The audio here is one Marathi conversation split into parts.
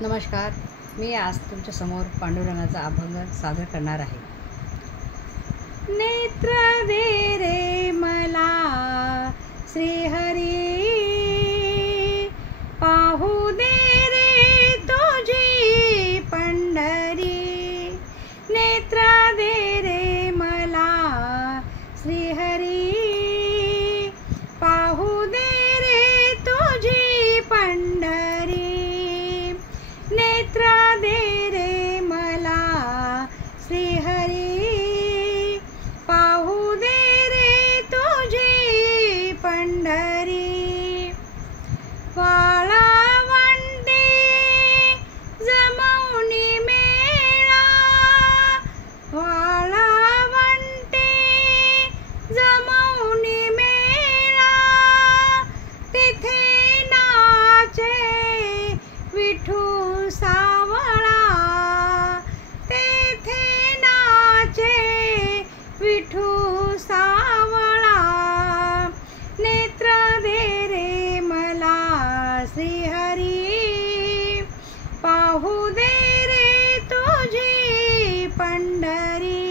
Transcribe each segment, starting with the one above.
नमस्कार. मी आज तुमच्या समोर पांडुरंगाचा अभंग सादर करणार आहे. नेत्र दे रे मला श्रीहरी, पाहू दे रे तुझी पंढरी. नेत्र दे रे मला श्रीहरी, पाहू दे रे तुझी पंढरी. नेत्र दे रे मला श्रीहरी, पाहू दे रे तुझी पंढरी. वाळवंटी जमवणी मेळा, वाळवंटी जमवणी मेळा, तिथे नाचे विठू सावळा, तेथे नाचे विठू सावळा. नेत्र दे रे मला श्रीहरी, पाहू दे रे तुझी पंढरी.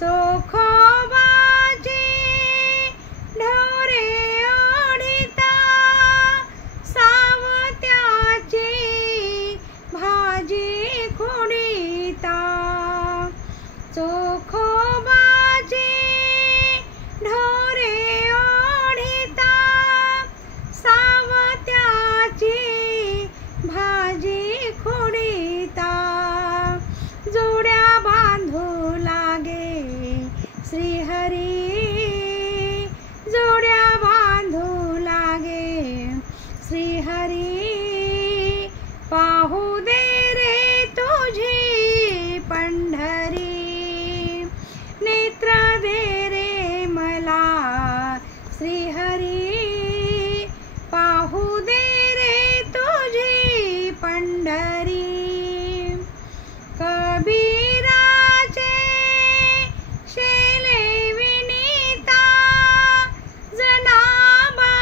चोखोबाची ढोरे ओढिता, सावत्याची भाजी खुडिता. चोखोबाची ढोरे ओढिता, सावत्याची भाजी खुडिता. जोड्या बांधू लागे श्रीहरी, जोड्या बांधू लागे श्रीहरी, पाहू दे रे तुझी पंढरी. नेत्र दे रे मला श्रीहरी, पाहू दे रे तुझी पंढरी. कबीराचे शेले विनीता, जनाबाईचे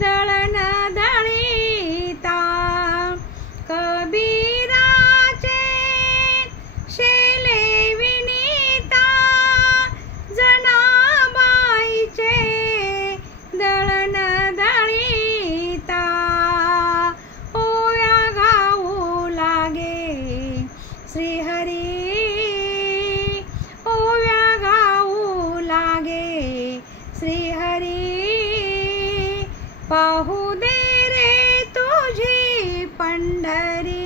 दळण दळीता. कबीराचे शेले विनीता, जनाबाईचे दळण दळीता. ओव्या गाऊ लागे श्रीहरी, ओव्या गाऊ लागे श्रीहरी, पाहू दे रे तुझी पंढरी.